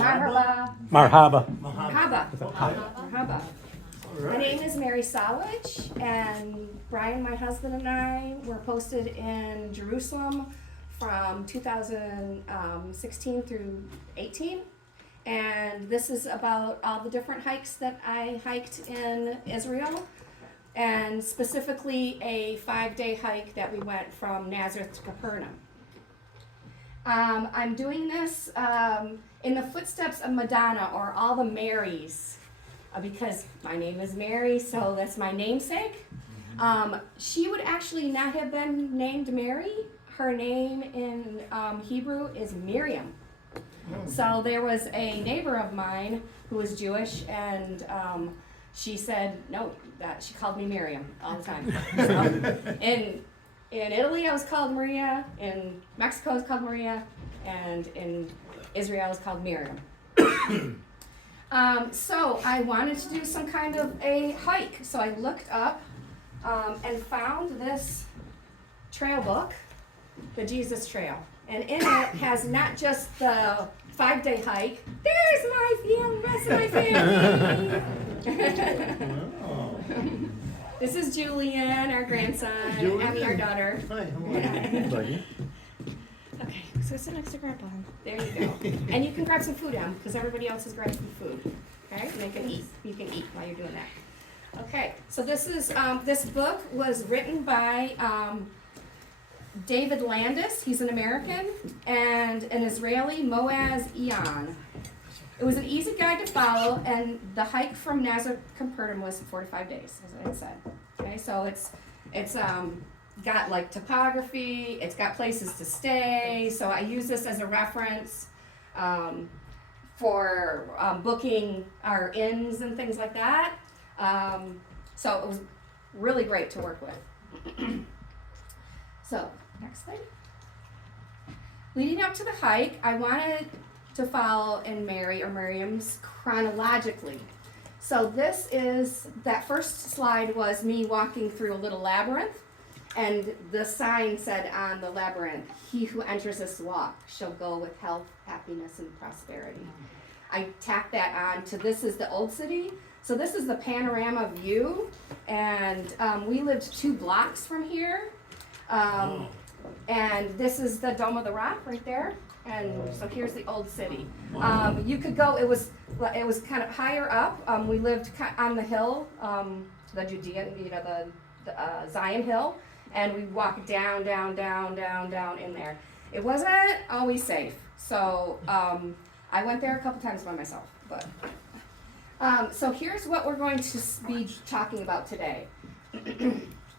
Marhaba. Marhaba. Marhaba. Marhaba. My name is Mary Sawich, and Brian, my husband, and I were posted in Jerusalem from 2016 through 18. And this is about all the different hikes that I hiked in Israel, and specifically a 5-day hike that we went from Nazareth to Capernaum. I'm doing this in the footsteps of Madonna, or all the Marys, because my name is Mary, so that's my namesake. She would actually not have been named Mary. Her name in Hebrew is Miriam. So there was a neighbor of mine who was Jewish, and she said, no, that she called me Miriam all the time. So, in Italy, I was called Maria. In Mexico, I was called Maria. And in Israel, I was called Miriam. So I wanted to do some kind of a hike. So I looked up and found this trail book, the Jesus Trail. And in it has not just the 5-day hike. There's my rest of my family. This is Julian, our grandson, Abby, our daughter. Hi, how are you? Okay, so sit next to Grandpa. There you go. And you can grab some food on, because everybody else has grabbed some food. Okay, and they can eat. You can eat while you're doing that. Okay, so this is this book was written by David Landis. He's an American, and an Israeli, Moaz Ian. It was an easy guide to follow, and the hike from Nazareth to Capernaum was 4 to 5 days, as I said. Okay, so it's got like topography, it's got places to stay, so I use this as a reference for booking our inns and things like that. So it was really great to work with. So, next slide. Leading up to the hike, I wanted to follow in Mary or Miriam's chronologically. So this is, that first slide was me walking through a little labyrinth, and the sign said on the labyrinth, "He who enters this walk shall go with health, happiness, and prosperity." I tacked that on to, this is the old city. So this is the panorama view, and we lived 2 blocks from here. And this is the Dome of the Rock right there. And so here's the old city. You could go, it was kind of higher up. We lived on the hill, the Judean, the Zion Hill, and we walked down in there. It wasn't always safe, so I went there a couple times by myself. But so here's what we're going to be talking about today.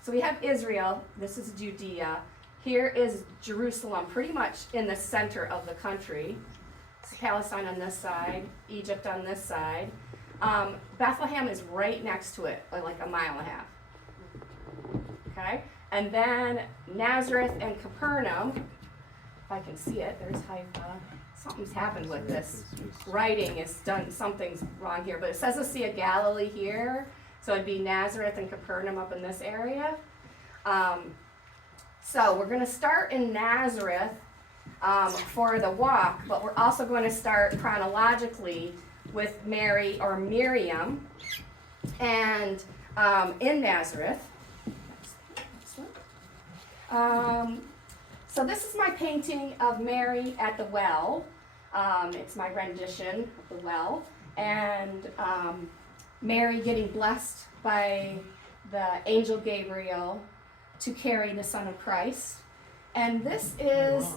So we have Israel. This is Judea. Here is Jerusalem, pretty much in the center of the country. It's Palestine on this side, Egypt on this side. Bethlehem is right next to it, like a mile and a half. Okay? And then Nazareth and Capernaum, if I can see it, there's Haifa. Something's happened with this. Writing is done, something's wrong here, but it says the Sea of Galilee here, so it'd be Nazareth and Capernaum up in this area. So we're going to start in Nazareth for the walk, but we're also going to start chronologically with Mary or Miriam, and in Nazareth. So this is my painting of Mary at the well. It's my rendition of the well, and Mary getting blessed by the angel Gabriel to carry the Son of Christ. And this is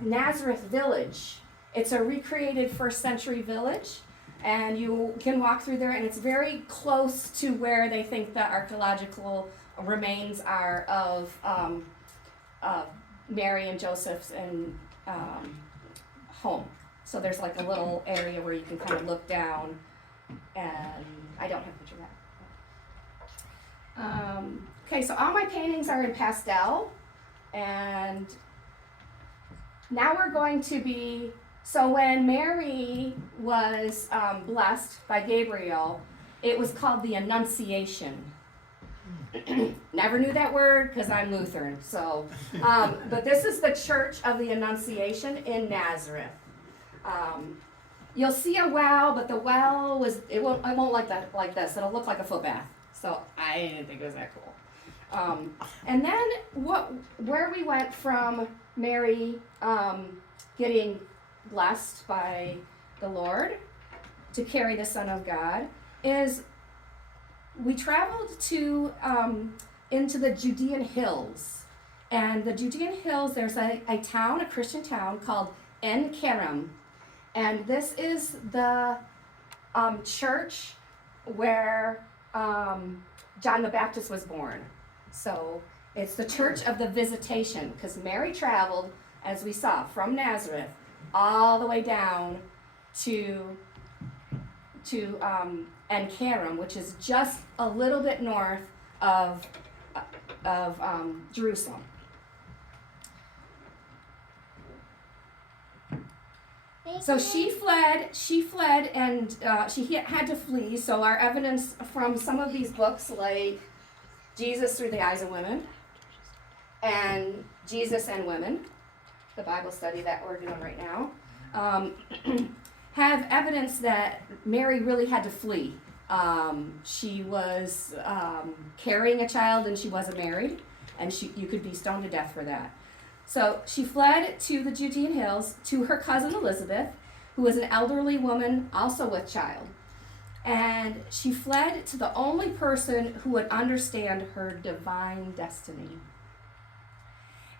Nazareth Village. It's a recreated 1st century village, and you can walk through there, and it's very close to where they think the archaeological remains are of Mary and Joseph's and home. So there's like a little area where you can kind of look down, and I don't have a picture of that. Okay, so all my paintings are in pastel, and now we're going to be, so when Mary was blessed by Gabriel, it was called the Annunciation. Never knew that word because I'm Lutheran, so, but this is the Church of the Annunciation in Nazareth. You'll see a well, but the well it won't like this. It'll look like a foot bath. So I didn't think it was that cool. And then where we went from Mary getting blessed by the Lord to carry the Son of God is we traveled to into the Judean hills. And the Judean hills, there's a town, a Christian town called En Kerem. And this is the church where John the Baptist was born. So it's the church of the visitation, because Mary traveled, as we saw, from Nazareth all the way down to En Kerem, which is just a little bit north of Jerusalem. So she fled, and she had to flee. So our evidence from some of these books, like Jesus Through the Eyes of Women, and Jesus and Women, the Bible study that we're doing right now, have evidence that Mary really had to flee. She was carrying a child and she wasn't married, and you could be stoned to death for that. So she fled to the Judean hills to her cousin Elizabeth, who was an elderly woman also with child. And she fled to the only person who would understand her divine destiny.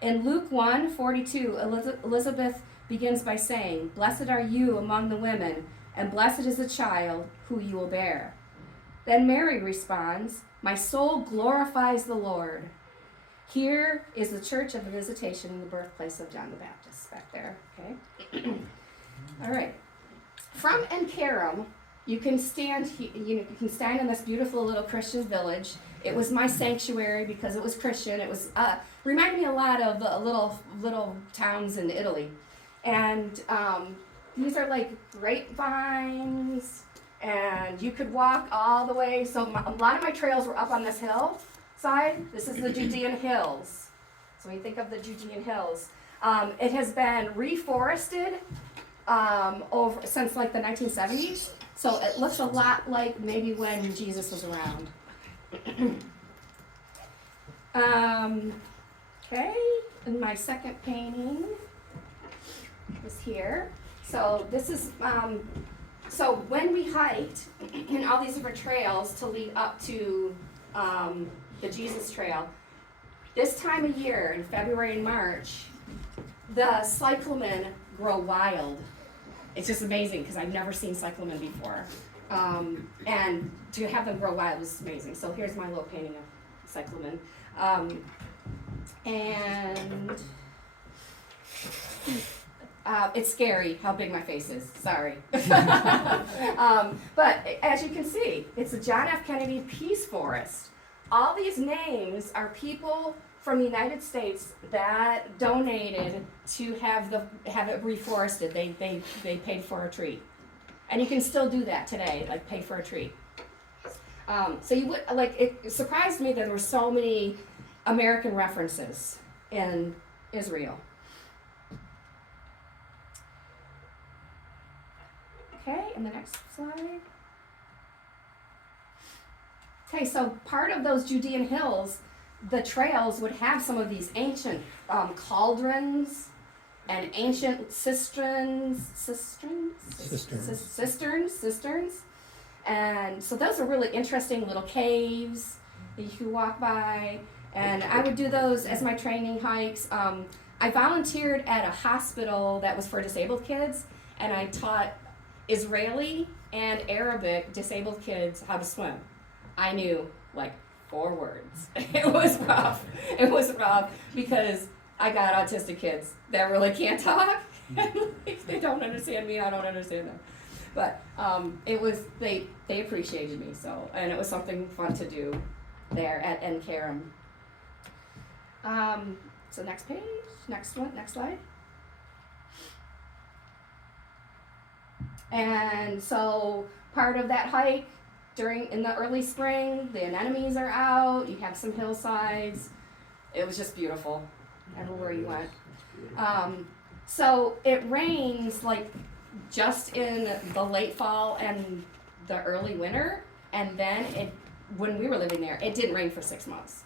In Luke 1:42, Elizabeth begins by saying, "Blessed are you among the women, and blessed is the child who you will bear." Then Mary responds, "My soul glorifies the Lord." Here is the Church of the Visitation, the birthplace of John the Baptist back there, okay? All right. From En Kerem, you can stand in this beautiful little Christian village. It was my sanctuary because it was Christian. It was reminded me a lot of little towns in Italy. And these are like grapevines, and you could walk all the way. So a lot of my trails were up on this hill side. This is the Judean Hills. So when you think of the Judean Hills, it has been reforested over since like the 1970s. So it looks a lot like maybe when Jesus was around. Okay, and my second painting is here. So this is so when we hiked in all these different trails to lead up to the Jesus Trail, this time of year in February and March, the cyclamen grow wild. It's just amazing because I've never seen cyclamen before, and to have them grow wild is amazing. So here's my little painting of cyclamen, and it's scary how big my face is. Sorry, but as you can see, it's the John F. Kennedy Peace Forest. All these names are people from the United States that donated to have it reforested. They paid for a tree, and you can still do that today, like pay for a tree. So you would it surprised me that there were so many American references in Israel. Okay, and the next slide. Okay, so part of those Judean hills, the trails would have some of these ancient cauldrons and ancient cisterns. And so those are really interesting little caves that you can walk by. And I would do those as my training hikes. I volunteered at a hospital that was for disabled kids, and I taught Israeli and Arabic disabled kids how to swim. I knew like 4 words. It was rough. It was rough because I got autistic kids that really can't talk. If they don't understand me, I don't understand them. But it was they appreciated me, so, and it was something fun to do there at En Kerem. So next page, next slide. And so part of that hike in the early spring, the anemones are out, you have some hillsides. It was just beautiful everywhere you went. So it rains like just in the late fall and the early winter, and then when we were living there, it didn't rain for 6 months.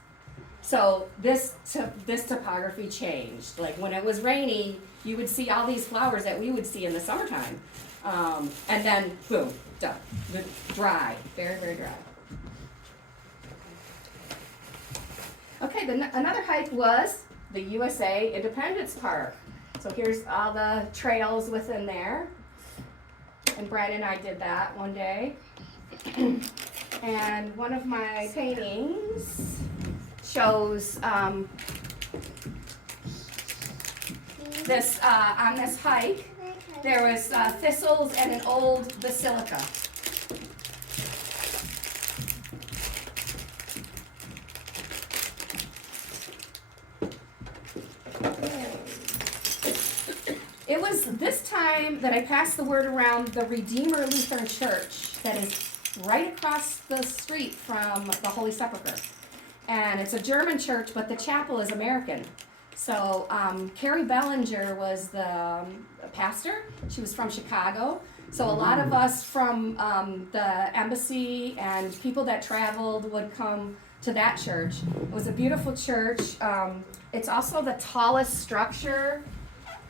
So this topography changed. Like when it was rainy, you would see all these flowers that we would see in the summertime, and then boom, done. Dry, very, very dry. Okay, another hike was the USA Independence Park. So here's all the trails within there. And Brad and I did that one day. And one of my paintings shows this on this hike. There was thistles and an old basilica. It was this time that I passed the word around the Redeemer Lutheran Church that is right across the street from the Holy Sepulchre. And it's a German church, but the chapel is American. So Carrie Bellinger was the pastor. She was from Chicago. So a lot of us from the embassy and people that traveled would come to that church. It was a beautiful church. It's also the tallest structure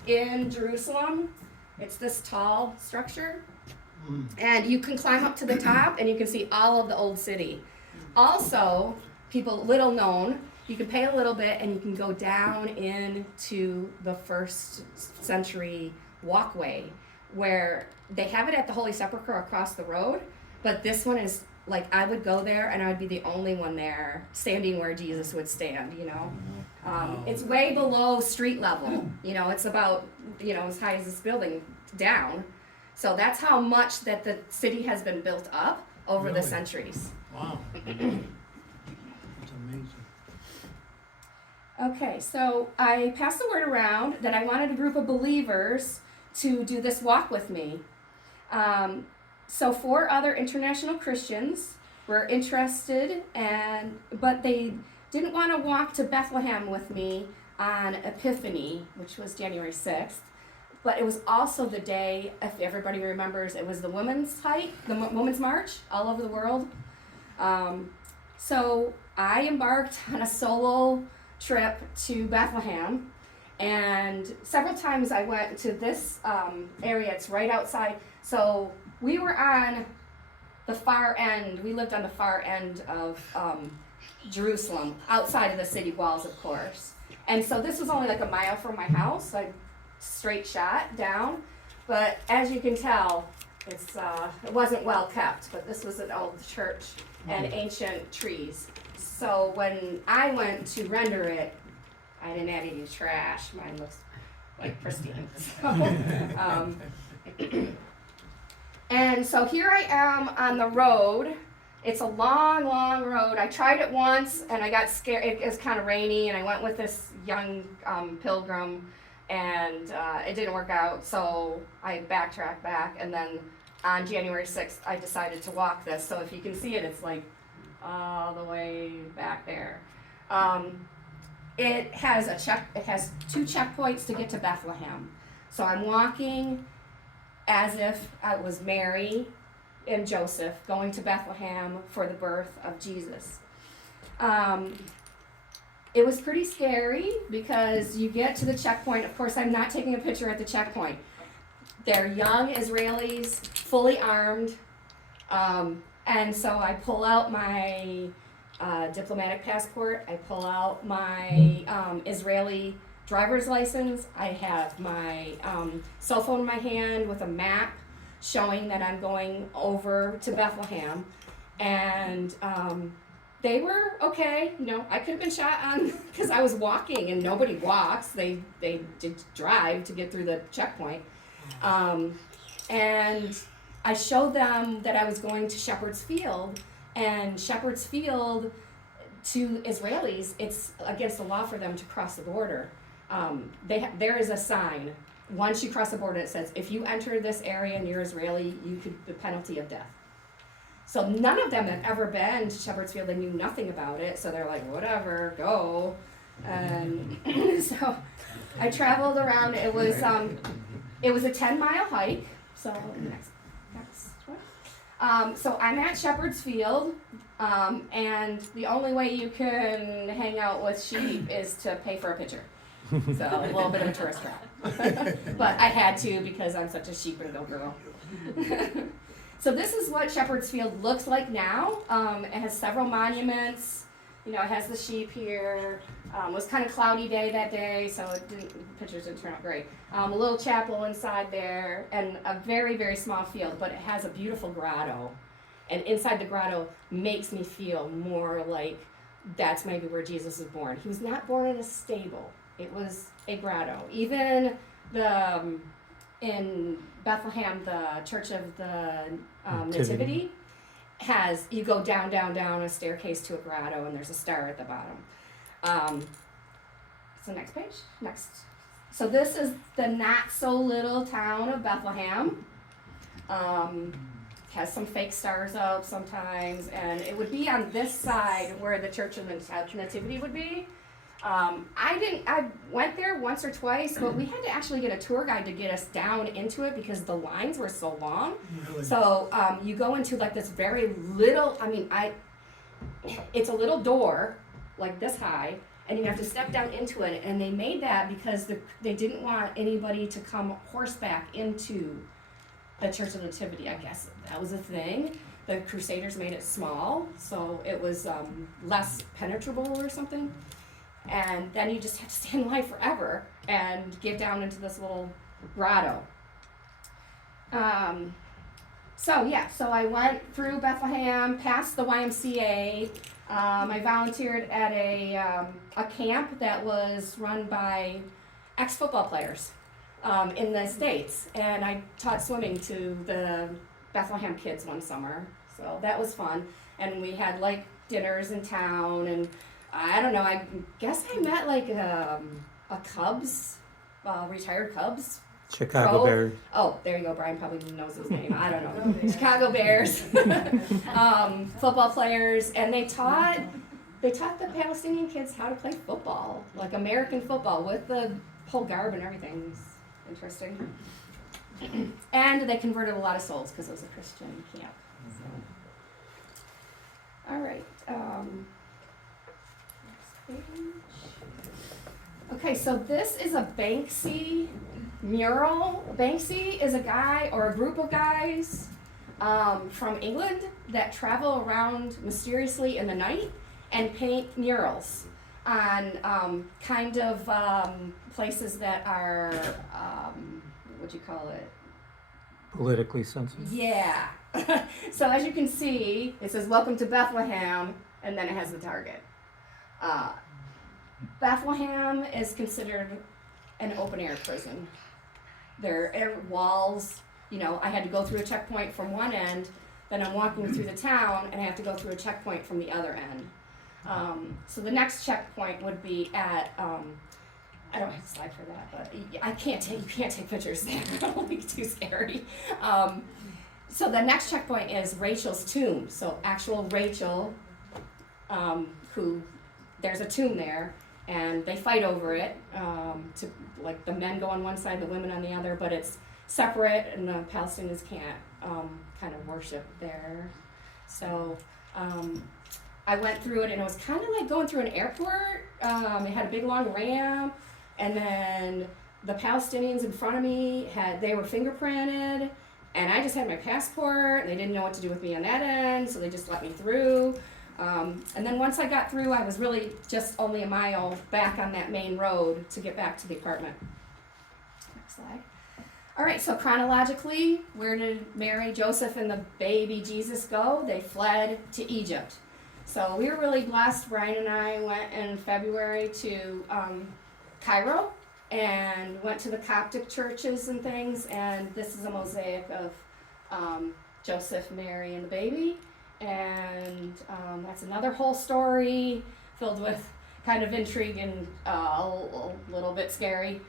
in Jerusalem. It's this tall structure. And you can climb up to the top and you can see all of the old city. Also, people little known, you can pay a little bit and you can go down into the first century walkway where they have it at the Holy Sepulchre across the road, but this one is like, I would go there and I would be the only one there standing where Jesus would stand, you know. It's way below street level, you know, it's about, you know, as high as this building down. So that's how much that the city has been built up over the centuries. Wow. That's amazing. Okay, so I passed the word around that I wanted a group of believers to do this walk with me. So 4 other international Christians were interested, but they didn't want to walk to Bethlehem with me on Epiphany, which was January 6th. But it was also the day, if everybody remembers, it was the women's hike, the women's march all over the world. So I embarked on a solo trip to Bethlehem, and several times I went to this area. It's right outside. So we were on the far end. We lived on the far end of Jerusalem, outside of the city walls, of course. And so this was only like a mile from my house. Like, straight shot down, but as you can tell, it wasn't well kept, but this was an old church and ancient trees. So when I went to render it, I didn't add any trash. Mine looks like pristine. And so here I am on the road. It's a long, long road. I tried it once and I got scared. It was kind of rainy, and I went with this young pilgrim, and it didn't work out, so I backtracked back, and then on January 6th, I decided to walk this. So if you can see it, it's like all the way back there. It has 2 checkpoints to get to Bethlehem. So I'm walking as if I was Mary and Joseph going to Bethlehem for the birth of Jesus. It was pretty scary because you get to the checkpoint. Of course, I'm not taking a picture at the checkpoint. They're young Israelis, fully armed. And so I pull out my diplomatic passport. I pull out my Israeli driver's license. I have my cell phone in my hand with a map showing that I'm going over to Bethlehem. And they were okay. You know, I could have been shot on because I was walking, and nobody walks. They did drive to get through the checkpoint. And I showed them that I was going to Shepherd's Field, and Shepherd's Field, to Israelis, it's against the law for them to cross the border. There is a sign. Once you cross the border, it says, if you enter this area and you're Israeli, you could the penalty of death. So none of them had ever been to Shepherd's Field. They knew nothing about it. So they're like, whatever, go. And so I traveled around. It was a 10-mile hike. So next one. So I'm at Shepherd's Field, and the only way you can hang out with sheep is to pay for a picture. So a little bit of a tourist trap. But I had to because I'm such a sheep and goat girl. So this is what Shepherd's Field looks like now. It has several monuments. It has the sheep here. It was kind of cloudy day that day, so pictures didn't turn out great. A little chapel inside there, and a very, very small field, but it has a beautiful grotto. And inside the grotto makes me feel more like that's maybe where Jesus was born. He was not born in a stable. It was a grotto. Even in Bethlehem, the Church of the Nativity has, you go down a staircase to a grotto, and there's a star at the bottom. So next page, next. So this is the not so little town of Bethlehem. Has some fake stars up sometimes, and it would be on this side where the Church of the Nativity would be. I went there once or twice, but we had to actually get a tour guide to get us down into it because the lines were so long. Really? So you go into like this very little, it's a little door like this high, and you have to step down into it, and they made that because they didn't want anybody to come horseback into the Church of the Nativity, I guess. That was a thing. The Crusaders made it small, so it was less penetrable or something. And then you just have to stand in line forever and get down into this little grotto. So I went through Bethlehem, past the YMCA. I volunteered at a camp that was run by ex-football players in the States. And I taught swimming to the Bethlehem kids one summer. So that was fun. And we had like dinners in town, and I don't know, I guess I met like a Cubs, retired Cubs. Chicago Bears. Oh, there you go. Brian probably knows his name. I don't know. Chicago Bears. Football players. And they taught the Palestinian kids how to play football, like American football with the whole garb and everything. It's interesting. And they converted a lot of souls because it was a Christian camp. So. All right. Okay, so this is a Banksy mural. Banksy is a guy or a group of guys from England that travel around mysteriously in the night and paint murals on places that are, what do you call it? Politically sensitive. Yeah. So as you can see, it says, "Welcome to Bethlehem," and then it has the target. Bethlehem is considered an open-air prison. There are walls, I had to go through a checkpoint from one end, then I'm walking through the town, and I have to go through a checkpoint from the other end. So the next checkpoint would be at, I don't have a slide for that, but you can't take pictures there. It'll be too scary. So the next checkpoint is Rachel's tomb. So actual Rachel, there's a tomb there, and they fight over it. Like the men go on one side, the women on the other, but it's separate, and the Palestinians can't kind of worship there. So I went through it, and it was kind of like going through an airport. It had a big long ramp, and then the Palestinians in front of me they were fingerprinted, and I just had my passport, and they didn't know what to do with me on that end, so they just let me through. And then once I got through, I was really just only a mile back on that main road to get back to the apartment. Next slide. All right, so chronologically, where did Mary, Joseph, and the baby Jesus go? They fled to Egypt. So we were really blessed. Brian and I went in February to Cairo and went to the Coptic churches and things, and this is a mosaic of Joseph, Mary, and the baby. And that's another whole story filled with kind of intrigue and a little bit scary.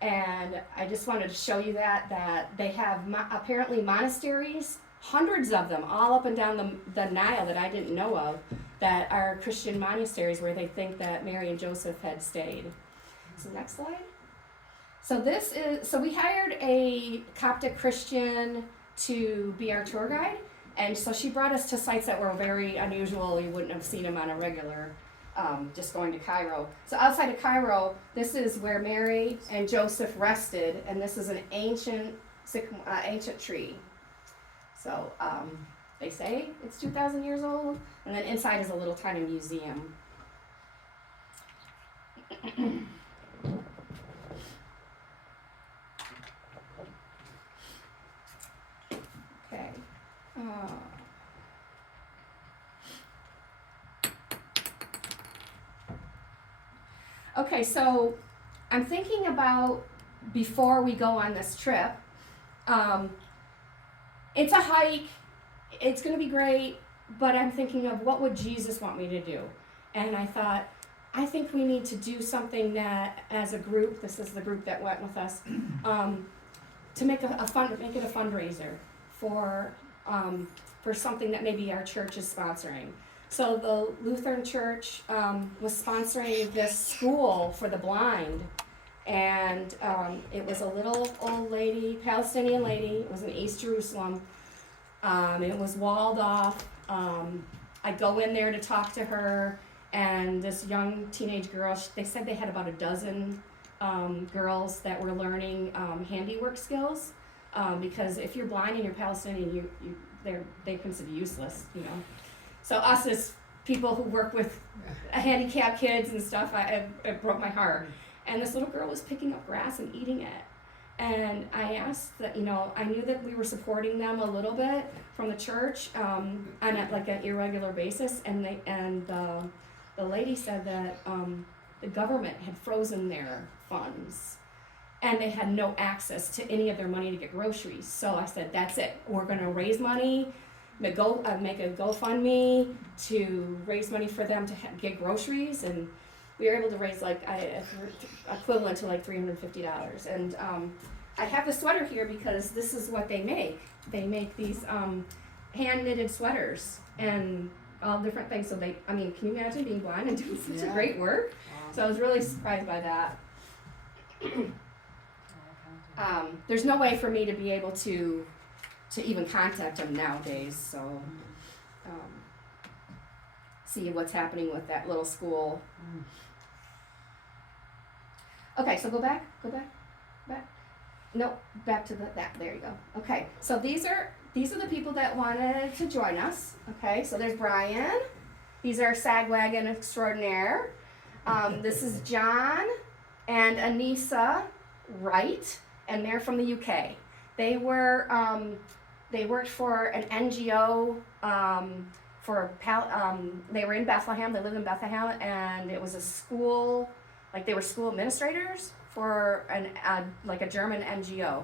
And I just wanted to show you that they have apparently monasteries, hundreds of them, all up and down the Nile that I didn't know of, that are Christian monasteries where they think that Mary and Joseph had stayed. So next slide. So we hired a Coptic Christian to be our tour guide, and so she brought us to sites that were very unusual. You wouldn't have seen them on a regular, just going to Cairo. So outside of Cairo, this is where Mary and Joseph rested, and this is an ancient tree. So they say it's 2,000 years old, and then inside is a little tiny museum. Okay. Okay, so I'm thinking about before we go on this trip. It's a hike. It's going to be great, but I'm thinking of what would Jesus want me to do? And I thought, I think we need to do something that, as a group, this is the group that went with us, to make it a fundraiser for something that maybe our church is sponsoring. So the Lutheran Church was sponsoring this school for the blind, and it was a little old lady, Palestinian lady. It was in East Jerusalem. It was walled off. I go in there to talk to her, and this young teenage girl, they said they had about a dozen girls that were learning handiwork skills, because if you're blind and you're Palestinian, they consider you useless, you know. So us as people who work with handicapped kids and stuff, it broke my heart. And this little girl was picking up grass and eating it. And I asked that, you know, I knew that we were supporting them a little bit from the church on like an irregular basis, and the lady said that the government had frozen their funds, and they had no access to any of their money to get groceries. So I said, that's it. We're going to raise money, make a GoFundMe to raise money for them to get groceries, and we were able to raise like equivalent to like $350. And I have the sweater here because this is what they make. They make these hand knitted sweaters and all different things. So can you imagine being blind and doing such a great work? So I was really surprised by that. There's no way for me to be able to even contact them nowadays. So see what's happening with that little school. Okay, so go back. No, back to that. There you go. Okay, so these are the people that wanted to join us. Okay, so there's Brian. These are Sagwagon Extraordinaire. This is John and Anissa Wright, and they're from the UK. They worked for an NGO. They were in Bethlehem. They live in Bethlehem, and it was a school. Like they were school administrators for a German NGO.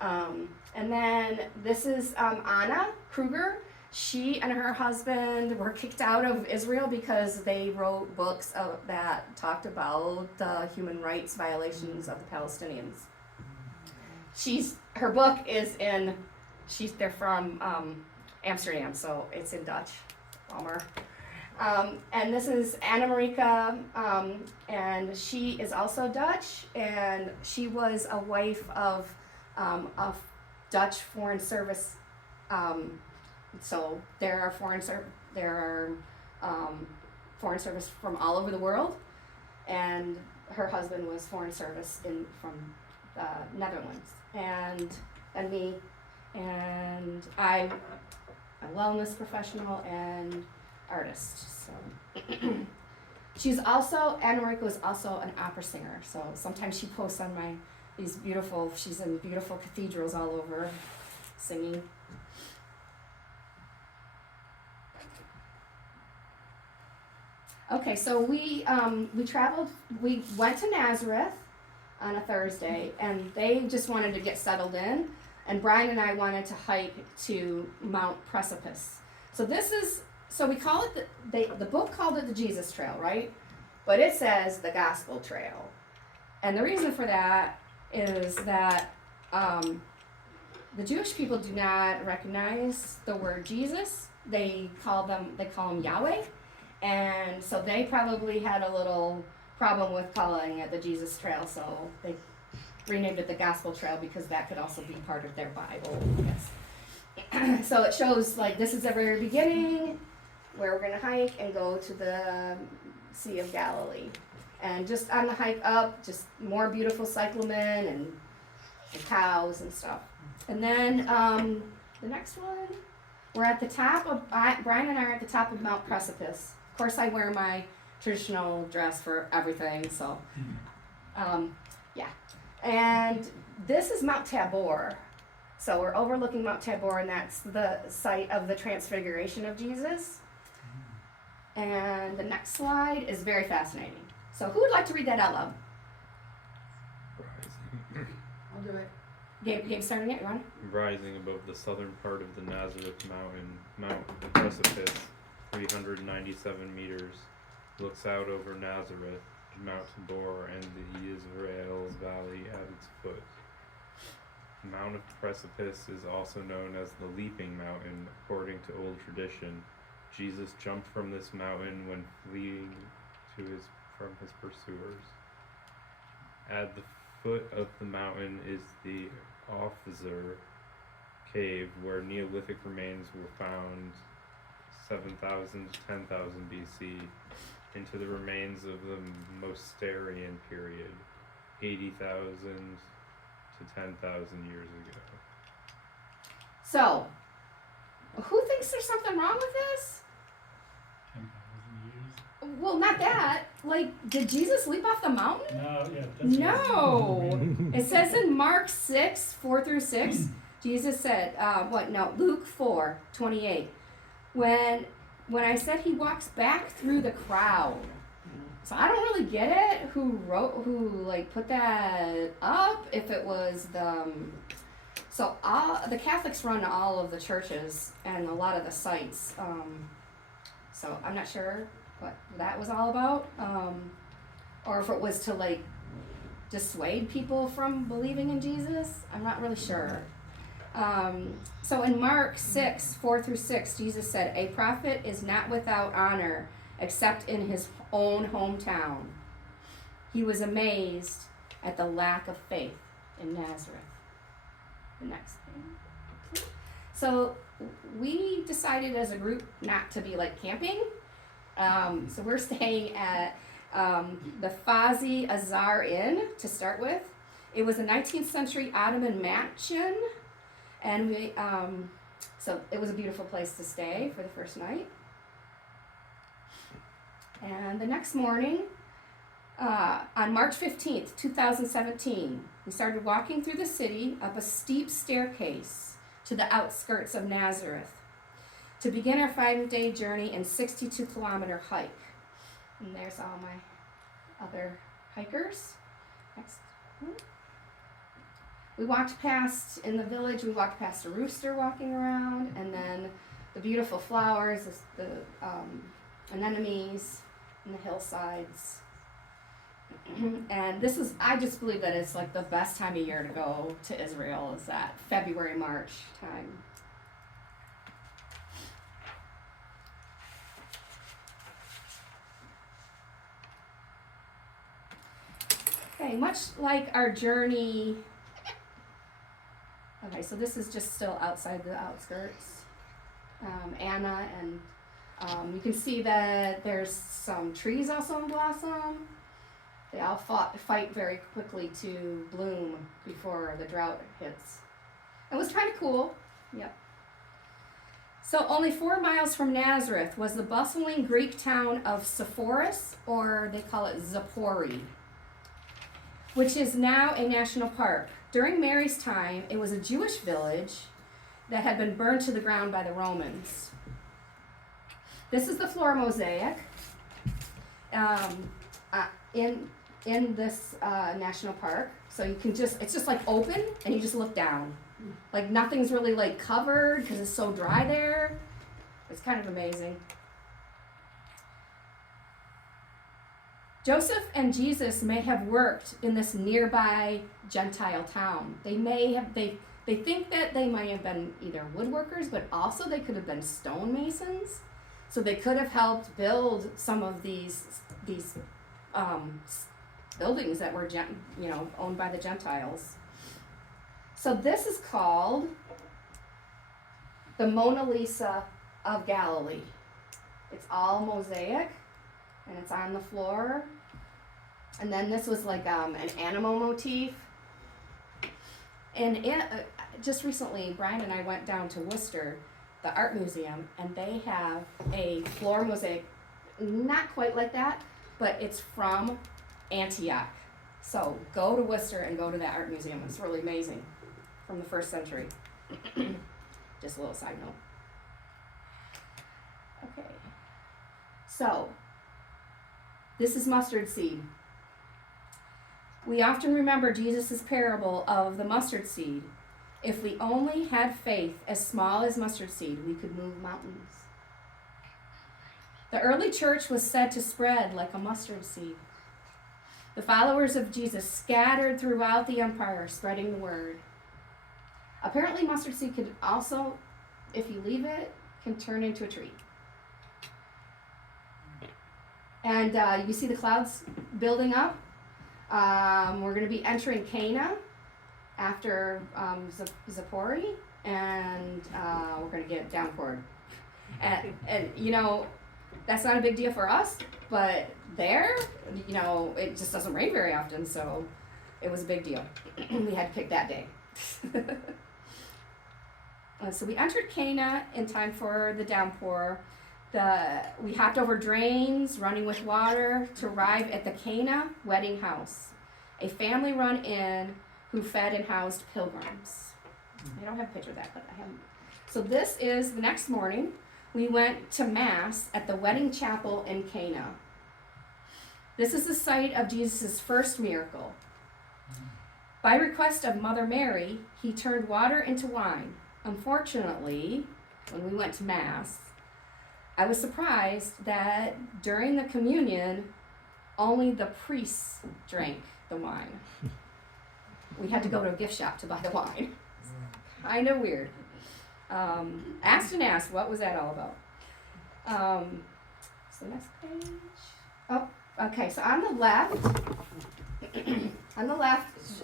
And then this is Anna Kruger. She and her husband were kicked out of Israel because they wrote books that talked about the human rights violations of the Palestinians. Her book is they're from Amsterdam, so it's in Dutch. Bummer. And this is Anna Marika, and she is also Dutch, and she was a wife of a Dutch Foreign Service. So there are foreign service from all over the world, and her husband was Foreign Service from the Netherlands, and me, and I'm a wellness professional and artist. So Anna Marika was also an opera singer, so sometimes she posts on she's in beautiful cathedrals all over singing. Okay, so we traveled, we went to Nazareth on a Thursday, and they just wanted to get settled in, and Brian and I wanted to hike to Mount Precipice. So we call it, the book called it the Jesus Trail, right? But it says the Gospel Trail. And the reason for that is that the Jewish people do not recognize the word Jesus. They call him Yahweh. And so they probably had a little problem with calling it the Jesus Trail, so they renamed it the Gospel Trail because that could also be part of their Bible, yes. So it shows like this is the very beginning where we're gonna hike and go to the Sea of Galilee. And just on the hike up, just more beautiful cyclamen and cows and stuff. And then the next one, we're at the top of, Brian and I are at the top of Mount Precipice. Of course I wear my traditional dress for everything, so yeah. And this is Mount Tabor. So we're overlooking Mount Tabor, and that's the site of the transfiguration of Jesus. And the next slide is very fascinating. So who would like to read that out loud? I'll do it. Gabe starting it, you want? Rising above the southern part of the Nazareth mountain, Mount Precipice, 397 meters, looks out over Nazareth, Mount Tabor, and the Israel's valley at its foot. Mount of Precipice is also known as the Leaping Mountain, according to old tradition. Jesus jumped from this mountain when fleeing from his pursuers. At the foot of the mountain is the Officer Cave, where Neolithic remains were found 7,000 to 10,000 BC, into the remains of the Mosterian period, 80,000 to 10,000 years ago. So, who thinks there's something wrong with this? 10,000 years? Well, not that. Like, did Jesus leap off the mountain? No, yeah. That's No. It says in Mark 6, 4 through 6, Jesus said, Luke 4, 28. When I said he walks back through the crowd. So I don't really get it, who put that up, if it was the Catholics run all of the churches and a lot of the sites. So I'm not sure what that was all about. Or if it was to dissuade people from believing in Jesus. I'm not really sure. So in Mark 6, 4 through 6, Jesus said, "A prophet is not without honor except in his own hometown." He was amazed at the lack of faith in Nazareth. The next thing. So we decided as a group not to be camping. So we're staying at the Fazi Azar Inn to start with. It was a 19th century Ottoman mansion. And so it was a beautiful place to stay for the first night. And the next morning, on March 15th, 2017, we started walking through the city up a steep staircase to the outskirts of Nazareth to begin our 5-day journey and 62-kilometer hike. And there's all my other hikers. Next one. We walked past, in the village, we walked past a rooster walking around, and then the beautiful flowers, the anemones, and the hillsides. And I just believe that it's the best time of year to go to Israel is that February, March time. Okay, much like our journey. Okay, so this is just still outside the outskirts. Anna, and you can see that there's some trees also in blossom. They all fight very quickly to bloom before the drought hits. It was kind of cool. Yep. So only 4 miles from Nazareth was the bustling Greek town of Sepphoris, or they call it Zappori, which is now a national park. During Mary's time, it was a Jewish village that had been burned to the ground by the Romans. This is the floor mosaic in this national park. So you can it's just open and you just look down. Nothing's really covered because it's so dry there. It's kind of amazing. Joseph and Jesus may have worked in this nearby Gentile town. They think that they might have been either woodworkers, but also they could have been stonemasons. So they could have helped build some of these buildings that were owned by the Gentiles. So this is called the Mona Lisa of Galilee. It's all mosaic, and it's on the floor. And then this was like an animal motif. And just recently, Brian and I went down to Worcester, the art museum, and they have a floor mosaic, not quite like that, but it's from Antioch. So go to Worcester and go to that art museum. It's really amazing, from the 1st century. Just a little side note. Okay. So, this is mustard seed. We often remember Jesus' parable of the mustard seed. If we only had faith as small as mustard seed, we could move mountains. The early church was said to spread like a mustard seed. The followers of Jesus scattered throughout the empire, spreading the word. Apparently, mustard seed could also, if you leave it, can turn into a tree. And you see the clouds building up. We're going to be entering Cana after Zippori, and we're going to get downpoured. And that's not a big deal for us, but there, it just doesn't rain very often, so it was a big deal. We had to pick that day. So we entered Cana in time for the downpour. We hopped over drains running with water to arrive at the Cana wedding house, a family-run inn who fed and housed pilgrims. I don't have a picture of that, but I have. So this is the next morning. We went to Mass at the wedding chapel in Cana. This is the site of Jesus' first miracle. By request of Mother Mary, he turned water into wine. Unfortunately, when we went to Mass, I was surprised that during the communion, only the priests drank the wine. We had to go to a gift shop to buy the wine. Kind of weird. Asked, what was that all about? So next page. Oh, okay, so on the left,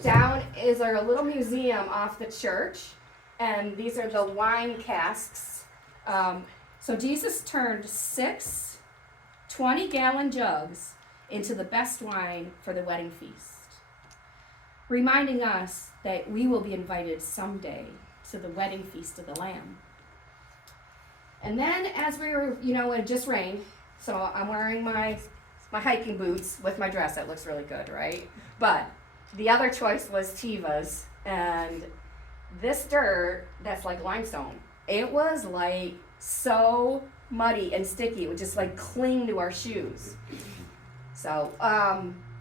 down is our little museum off the church, and these are the wine casks. So Jesus turned 6 20-gallon jugs into the best wine for the wedding feast, reminding us that we will be invited someday to the wedding feast of the Lamb. And then as we were, it just rained, so I'm wearing my hiking boots with my dress. That looks really good, right? But the other choice was Teva's, and this dirt that's like limestone, it was like so muddy and sticky. It would just like cling to our shoes. So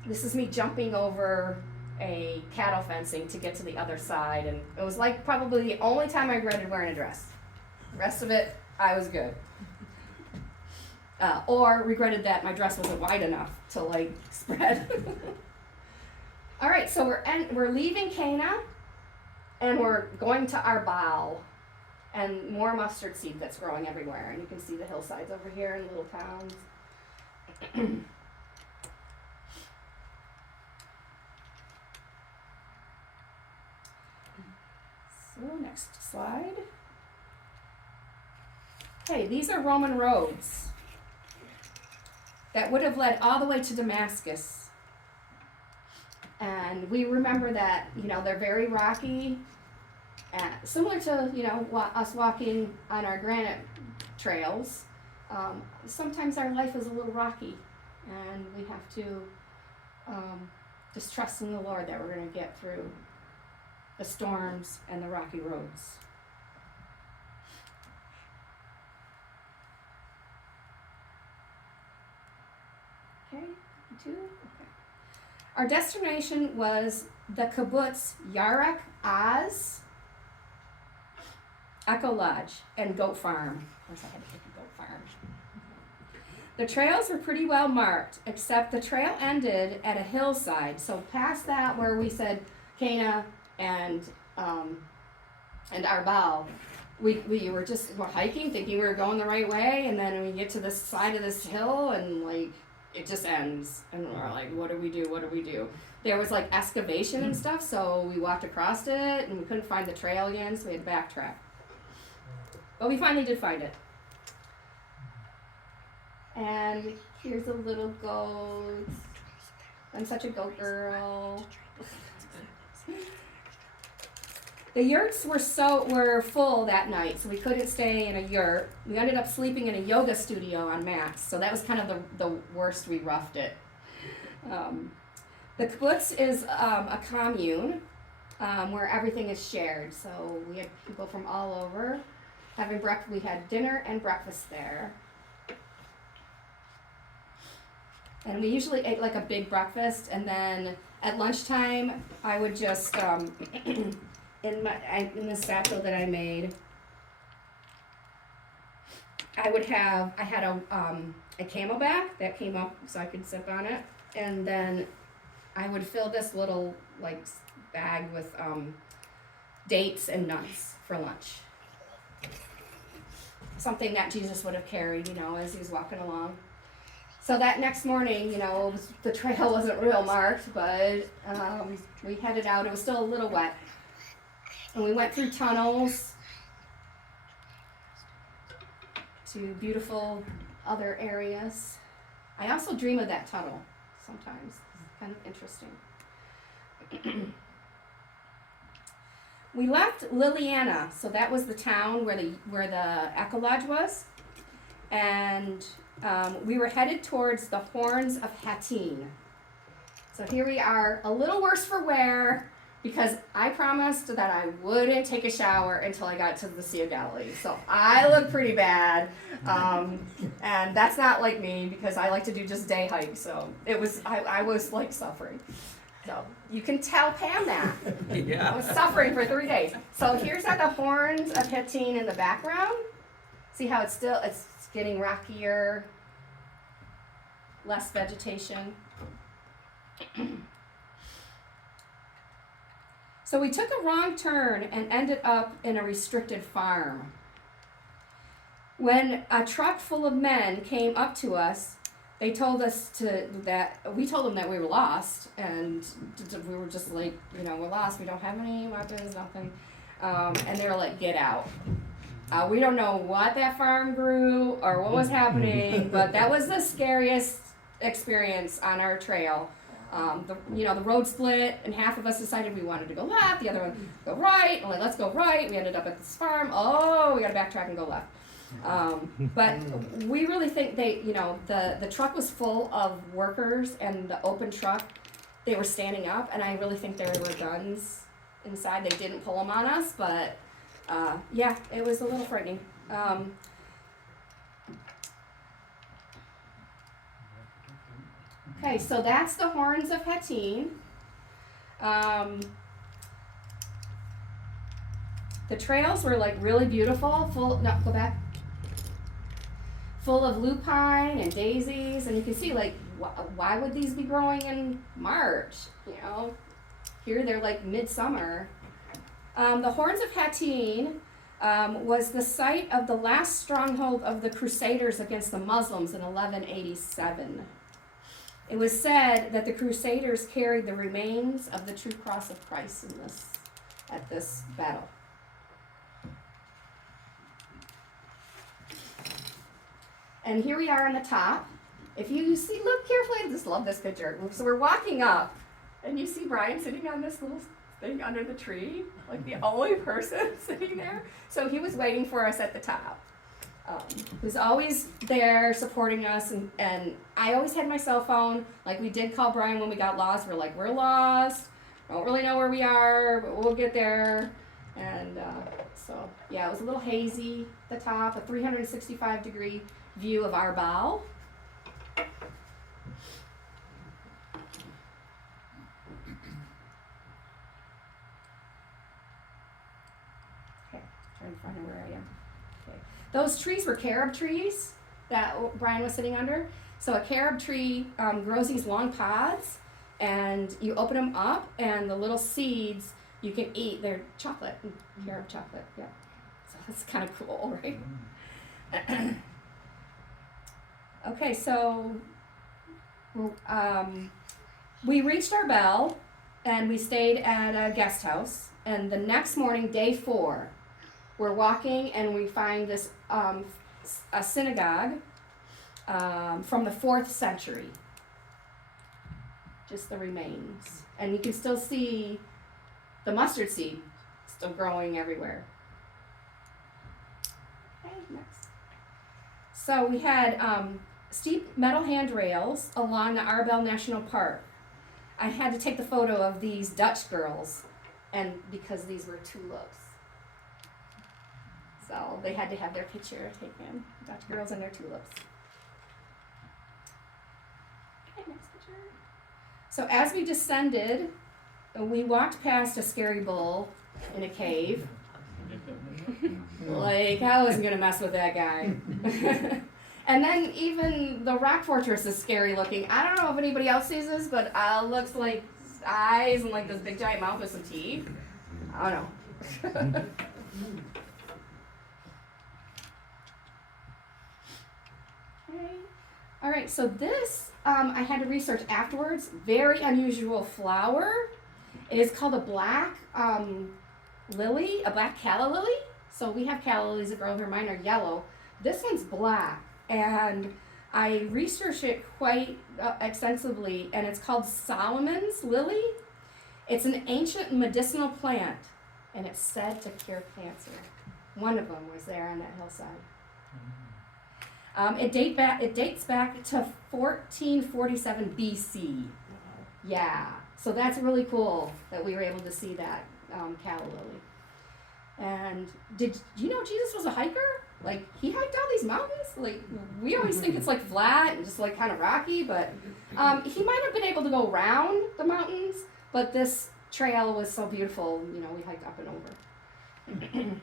this is me jumping over a cattle fencing to get to the other side, and it was like probably the only time I regretted wearing a dress. The rest of it, I was good. Or regretted that my dress wasn't wide enough to like spread. All right, so we're leaving Cana, and we're going to Arbal, and more mustard seed that's growing everywhere, and you can see the hillsides over here in little towns. So next slide. Okay, these are Roman roads that would have led all the way to Damascus. And we remember that, they're very rocky, similar to, us walking on our granite trails. Sometimes our life is a little rocky, and we have to just trust in the Lord that we're going to get through the storms and the rocky roads. Okay, 2. Okay. Our destination was the kibbutz Yarak Az, Echo Lodge, and Goat Farm. Of course, I had to pick a goat farm. The trails were pretty well marked, except the trail ended at a hillside. So past that, where we said Cana and Arbal, we're hiking, thinking we were going the right way, and then we get to this side of this hill, and like it just ends. And we're like, what do we do? What do we do? There was like excavation and stuff, so we walked across it and we couldn't find the trail again, so we had to backtrack. But we finally did find it. And here's a little goat. I'm such a goat girl. The yurts were full that night, so we couldn't stay in a yurt. We ended up sleeping in a yoga studio on mats, so that was kind of the worst. We roughed it. The kibbutz is a commune where everything is shared. So we had people from all over having breakfast. We had dinner and breakfast there. And we usually ate like a big breakfast, and then at lunchtime, I would just in the satchel that I made, I had a camelback that came up so I could sip on it, and then I would fill this little like bag with dates and nuts for lunch. Something that Jesus would have carried, as he was walking along. So that next morning, the trail wasn't real marked, but we headed out. It was still a little wet. And we went through tunnels to beautiful other areas. I also dream of that tunnel sometimes. It's kind of interesting. We left Liliana, so that was the town where the Echo Lodge was. And we were headed towards the Horns of Hattin. So here we are, a little worse for wear, because I promised that I wouldn't take a shower until I got to the Sea of Galilee. So I look pretty bad, and that's not like me, because I like to do just day hikes. So I was like suffering. So you can tell Pam that. Yeah. I was suffering for 3 days. So here's the Horns of Hattin in the background. See how it's getting rockier, less vegetation. So we took a wrong turn and ended up in a restricted farm. When a truck full of men came up to us, they told us we told them that we were lost, and we were just like, we're lost, we don't have any weapons, nothing. And they were like, get out. We don't know what that farm grew or what was happening, but that was the scariest experience on our trail. The road split, and half of us decided we wanted to go left, the other one go right. I'm like, let's go right. We ended up at this farm. Oh, we got to backtrack and go left. But we really think the truck was full of workers, and the open truck, they were standing up, and I really think there were guns inside. They didn't pull them on us, but yeah, it was a little frightening. Okay, so that's the Horns of Hattin. The trails were like really beautiful, full of lupine and daisies, and you can see like why would these be growing in March? Here they're like midsummer. The Horns of Hattin was the site of the last stronghold of the Crusaders against the Muslims in 1187. It was said that the Crusaders carried the remains of the true cross of Christ at this battle. And here we are on the top. If you see, look carefully, I just love this picture. So we're walking up, and you see Brian sitting on this little thing under the tree, like the only person sitting there. So he was waiting for us at the top. He was always there supporting us, and I always had my cell phone. Like, we did call Brian when we got lost. We're like, we're lost, don't really know where we are, but we'll get there. And so yeah, it was a little hazy at the top, a 365-degree view of our bow. Okay, trying to find out where I am. Those trees were carob trees that Brian was sitting under. So a carob tree grows these long pods, and you open them up, and the little seeds you can eat. They're chocolate, carob chocolate, yeah. So that's kind of cool, right? Okay, so we reached our bell, and we stayed at a guest house. And the next morning, day 4, we're walking, and we find this a synagogue from the 4th century. Just the remains, and you can still see the mustard seed still growing everywhere. Okay, next. So we had steep metal handrails along the Arbel National Park. I had to take the photo of these Dutch girls, and because these were tulips. So they had to have their picture taken. Dutch girls and their tulips. Okay, next picture. So as we descended, we walked past a scary bull in a cave. Like, I wasn't gonna mess with that guy. And then even the rock fortress is scary looking. I don't know if anybody else sees this, but looks like eyes and like this big giant mouth with some teeth. I don't know. Okay. All right, so this I had to research afterwards. Very unusual flower. It is called a black lily, a black calla lily. So we have calla lilies that grow here. Mine are yellow. This one's black, and I researched it quite extensively, and it's called Solomon's lily. It's an ancient medicinal plant, and it's said to cure cancer. One of them was there on that hillside. It dates back to 1447 BC. Yeah, so that's really cool that we were able to see that calla lily. And did you know Jesus was a hiker? Like, he hiked all these mountains? Like, we always think it's like flat and just like kind of rocky, but he might have been able to go around the mountains, but this trail was so beautiful, you know, we hiked up and over.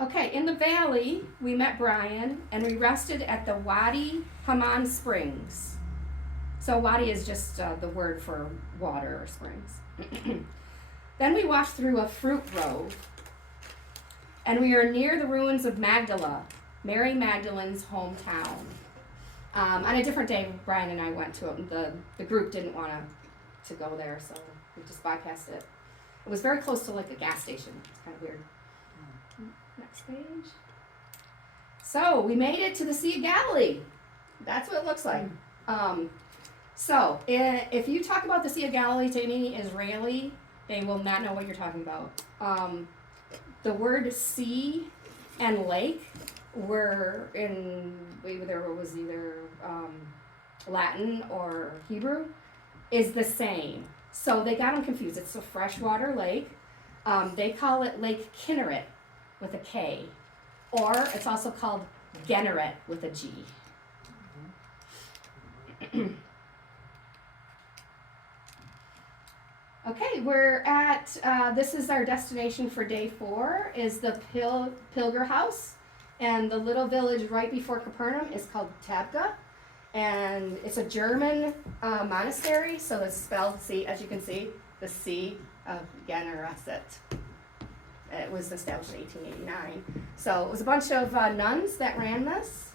Okay, in the valley, we met Brian, and we rested at the Wadi Haman Springs. So Wadi is just the word for water or springs. Then we walked through a fruit grove, and we are near the ruins of Magdala, Mary Magdalene's hometown. On a different day, Brian and I went to it, and the group didn't want to go there, so we just bypassed it. It was very close to like a gas station. It's kind of weird. Next page. So we made it to the Sea of Galilee. That's what it looks like. So if you talk about the Sea of Galilee to any Israeli, they will not know what you're talking about. The word sea and lake were there was either Latin or Hebrew, is the same. So they got them confused. It's a freshwater lake. They call it Lake Kinneret with a K, or it's also called Generet with a G. Okay, we're at, this is our destination for day 4, is the Pilger House, and the little village right before Capernaum is called Tabga, and it's a German monastery, so it's spelled, see, as you can see, the C of Gennesaret. It was established in 1889. So it was a bunch of nuns that ran this.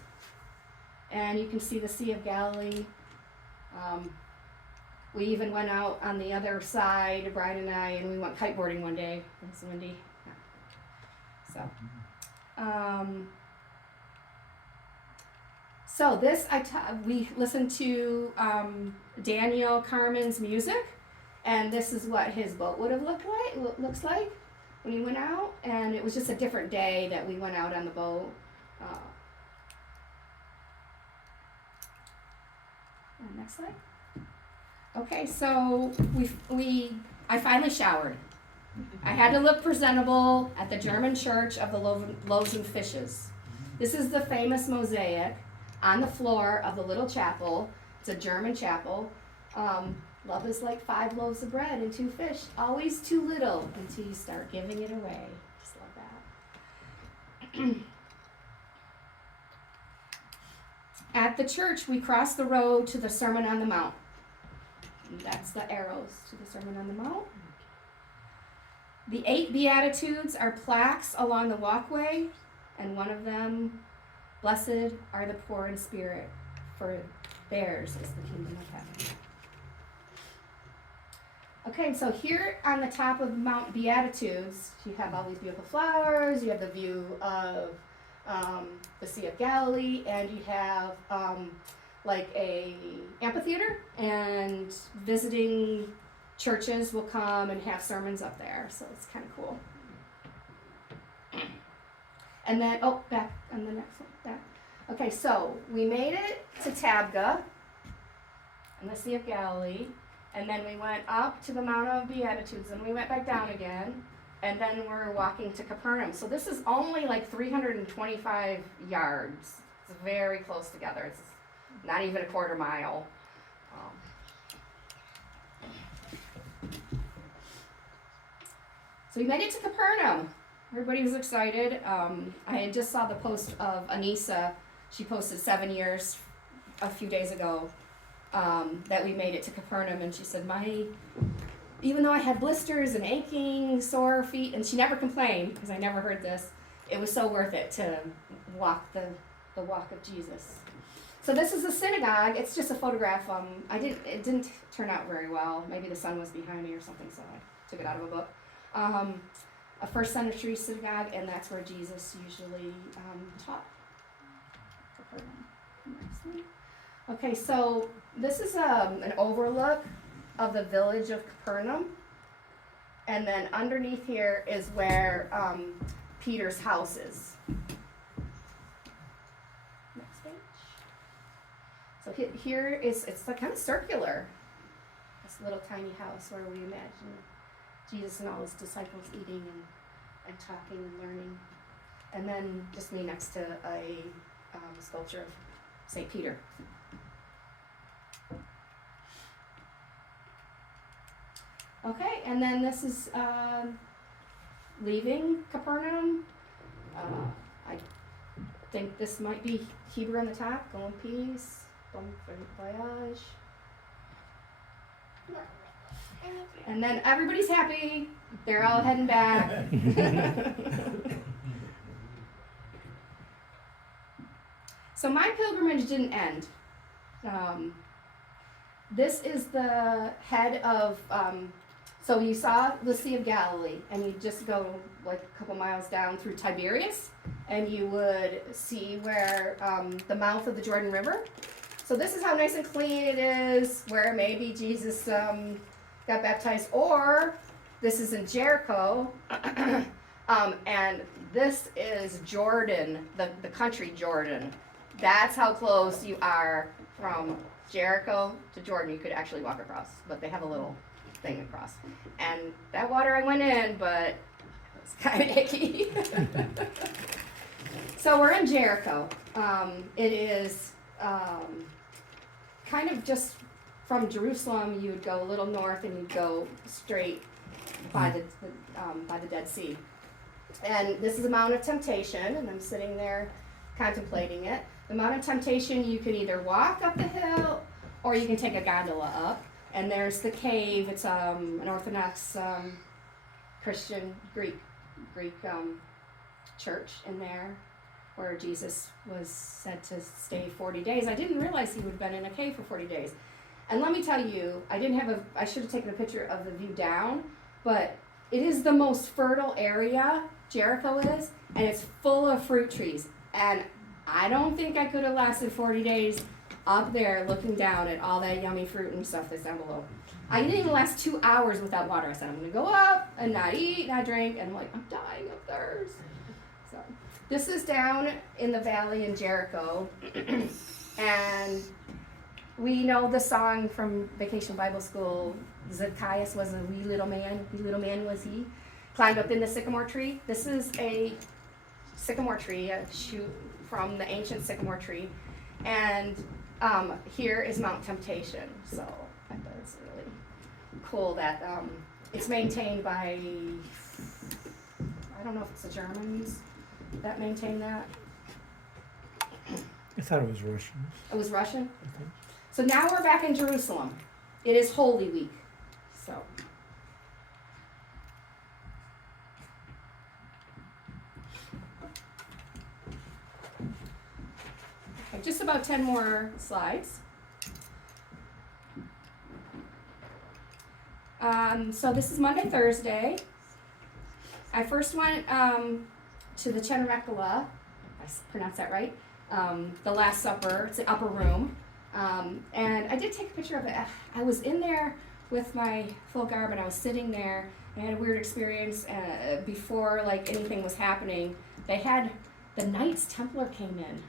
And you can see the Sea of Galilee. We even went out on the other side, Brian and I, and we went kiteboarding one day. It was windy. Yeah. So this, we listened to Daniel Carmen's music, and this is what his boat would have looks like when he went out, and it was just a different day that we went out on the boat. Next slide. Okay, so I finally showered. I had to look presentable at the German Church of the Loaves and Fishes. This is the famous mosaic on the floor of the little chapel. It's a German chapel. Love is like 5 loaves of bread and 2 fish. Always too little until you start giving it away. Just love that. At the church, we crossed the road to the Sermon on the Mount. And that's the arrows to the Sermon on the Mount. The 8 Beatitudes are plaques along the walkway, and one of them Blessed are the poor in spirit, for theirs is the kingdom of heaven. Okay, so here on the top of Mount Beatitudes, you have all these beautiful flowers, you have the view of the Sea of Galilee, and you have like a amphitheater, and visiting churches will come and have sermons up there, so it's kind of cool. And then, back on the next one, back. Okay, so we made it to Tabgha in the Sea of Galilee, and then we went up to the Mount of Beatitudes, and we went back down again, and then we're walking to Capernaum. So this is only like 325 yards. It's very close together. It's not even a quarter mile. So we made it to Capernaum. Everybody was excited. I had just saw the post of Anissa. She posted 7 years a few days ago that we made it to Capernaum, and she said, even though I had blisters and aching, sore feet, and she never complained because I never heard this, it was so worth it to walk the walk of Jesus. So this is a synagogue. It's just a photograph. It didn't turn out very well. Maybe the sun was behind me or something, so I took it out of a book. A first century synagogue, and that's where Jesus usually taught. Okay, so this is an overlook of the village of Capernaum, and then underneath here is where Peter's house is. Next page. So here it's like kind of circular, this little tiny house where we imagine Jesus and all his disciples eating and talking and learning. And then just me next to a sculpture of St. Peter. Okay, and then this is leaving Capernaum. I think this might be Hebrew on the top. Go in peace. Bon voyage. And then everybody's happy. They're all heading back. So my pilgrimage didn't end. This is the head of, so you saw the Sea of Galilee, and you just go like a couple miles down through Tiberias, and you would see where the mouth of the Jordan River. So this is how nice and clean it is, where maybe Jesus got baptized, or this is in Jericho, and this is Jordan, the country Jordan. That's how close you are from Jericho to Jordan. You could actually walk across, but they have a little thing across. And that water I went in, but it's kind of icky. So we're in Jericho. It is kind of just from Jerusalem. You would go a little north, and you'd go straight by the Dead Sea. And this is the Mount of Temptation, and I'm sitting there contemplating it. The Mount of Temptation, you can either walk up the hill, or you can take a gondola up. And there's the cave. It's an Orthodox Christian Greek church in there, where Jesus was said to stay 40 days. I didn't realize he would have been in a cave for 40 days. And let me tell you, I should have taken a picture of the view down, but it is the most fertile area, Jericho is, and it's full of fruit trees. And I don't think I could have lasted 40 days up there looking down at all that yummy fruit and stuff that's down below. I didn't even last 2 hours without water. I said, I'm going to go up and not eat, not drink, and I'm like, I'm dying of thirst. So this is down in the valley in Jericho, and we know the song from Vacation Bible School, Zacchaeus was a wee little man was he, climbed up in the sycamore tree. This is a sycamore tree, a shoot from the ancient sycamore tree, and here is Mount Temptation. So I thought it's really cool that it's maintained by, I don't know if it's the Germans that maintain that. I thought it was Russian. It was Russian? I think. So now we're back in Jerusalem. It is Holy Week. So just about 10 more slides. So this is Monday, Thursday. I first went to the Chenerekala, I pronounced that right, the Last Supper. It's the upper room. And I did take a picture of it. I was in there with my full garb and I was sitting there. I had a weird experience before like anything was happening. They had, the Knights Templar came in,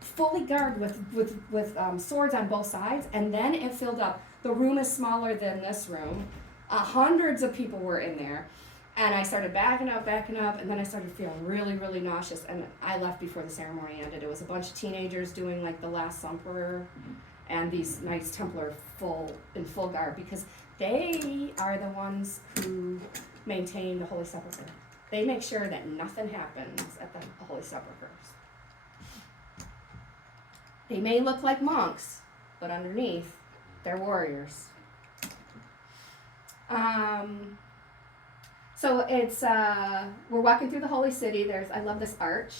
fully garbed with swords on both sides, and then it filled up. The room is smaller than this room. Hundreds of people were in there. And I started backing up, and then I started feeling really, really nauseous, and I left before the ceremony ended. It was a bunch of teenagers doing like the Last Supper, and these Knights Templar in full garb, because they are the ones who maintain the Holy Sepulchre. They make sure that nothing happens at the Holy Sepulchre. They may look like monks, but underneath, they're warriors. So it's, we're walking through the Holy City. I love this arch.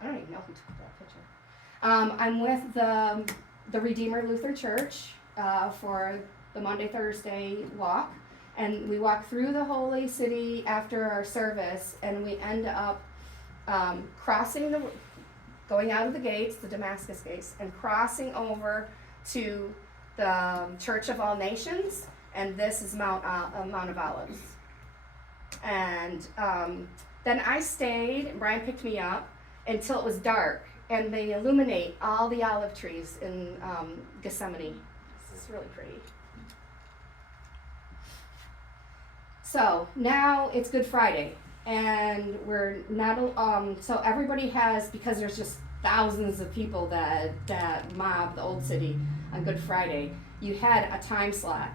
I don't even know who took that picture. I'm with the Redeemer Lutheran Church for the Monday, Thursday walk. And we walk through the Holy City after our service, and we end up going out of the gates, the Damascus gates, and crossing over to the Church of All Nations, and this is Mount of Olives. And then I stayed, Brian picked me up, until it was dark, and they illuminate all the olive trees in Gethsemane. This is really pretty. So now it's Good Friday, and we're not, so everybody has, because there's just thousands of people that mob the Old City on Good Friday, you had a time slot.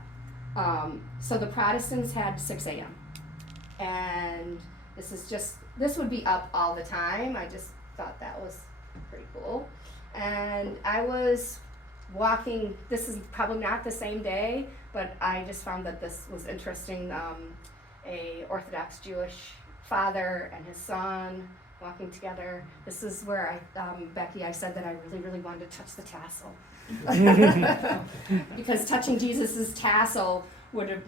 So the Protestants had 6 a.m. And this would be up all the time. I just thought that was pretty cool. And I was walking, this is probably not the same day, but I just found that this was interesting. A Orthodox Jewish father and his son walking together. This is where Becky, I said that I really, really wanted to touch the tassel. Because touching Jesus's tassel would have,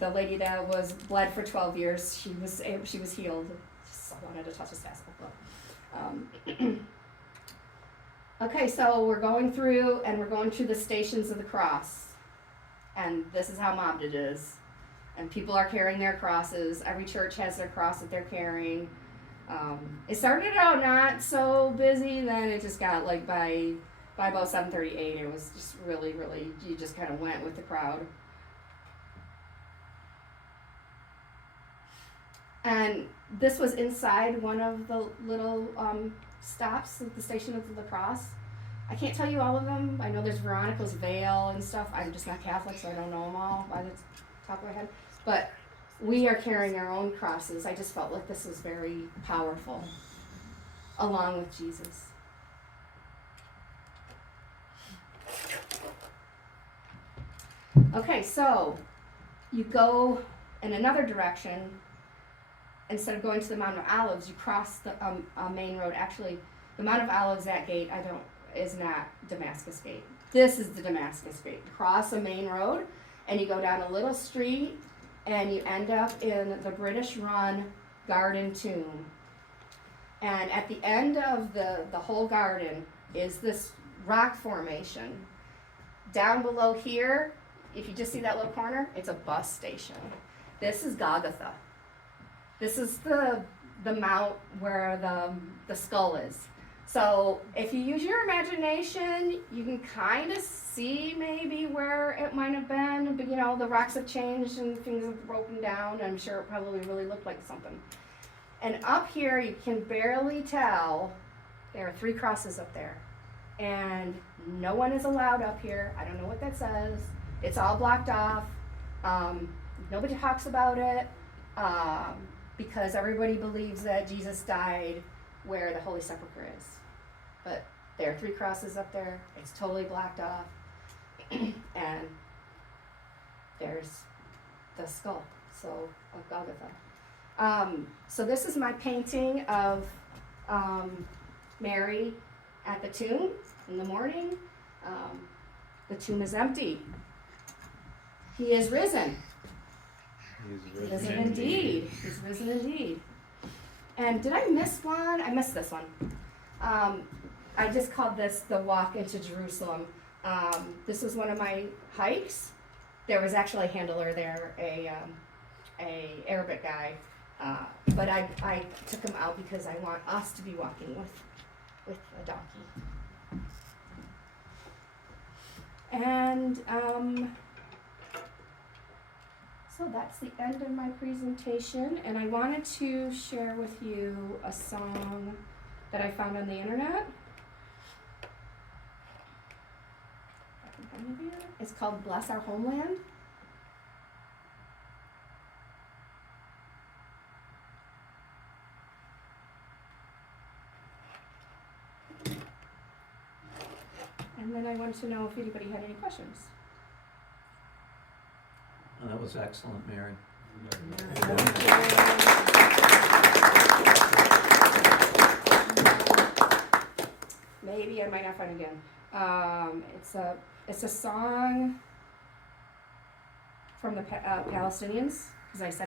the lady that was bled for 12 years, she was healed. Just I wanted to touch his tassel. Okay, so we're going through the Stations of the Cross, and this is how mobbed it is. And people are carrying their crosses. Every church has their cross that they're carrying. It started out not so busy, then it just got like by about 7:38, it was just really, really, you just kind of went with the crowd. And this was inside one of the little stops at the Station of the Cross. I can't tell you all of them. I know there's Veronica's Veil and stuff. I'm just not Catholic, so I don't know them all by the top of my head. But we are carrying our own crosses. I just felt like this was very powerful, along with Jesus. Okay, so you go in another direction. Instead of going to the Mount of Olives, you cross the main road. Actually, the Mount of Olives, that gate, is not Damascus Gate. This is the Damascus Gate. You cross a main road, and you go down a little street, and you end up in the British-run Garden Tomb. And at the end of the whole garden is this rock formation. Down below here, if you just see that little corner, it's a bus station. This is Golgotha. This is the mount where the skull is. So if you use your imagination, you can kind of see maybe where it might have been. But the rocks have changed and things have broken down. I'm sure it probably really looked like something. And up here, you can barely tell, there are 3 crosses up there. And no one is allowed up here. I don't know what that says. It's all blocked off. Nobody talks about it. Because everybody believes that Jesus died where the Holy Sepulchre is. But there are 3 crosses up there. It's totally blocked off. And there's the skull, of Golgotha. So this is my painting of Mary at the tomb. in the morning, the tomb is empty. He is risen. He is Risen indeed. He's risen indeed. And did I miss one? I missed this one. I just called this the walk into Jerusalem. This was one of my hikes. There was actually a handler there, a Arabic guy, but I took him out because I want us to be walking with a donkey. And so that's the end of my presentation, and I wanted to share with you a song that I found on the internet. I can find it here. It's called Bless Our Homeland. And then I wanted to know if anybody had any questions. That was excellent, Mary. Maybe I might not find it again. It's a song from the Palestinians, because I said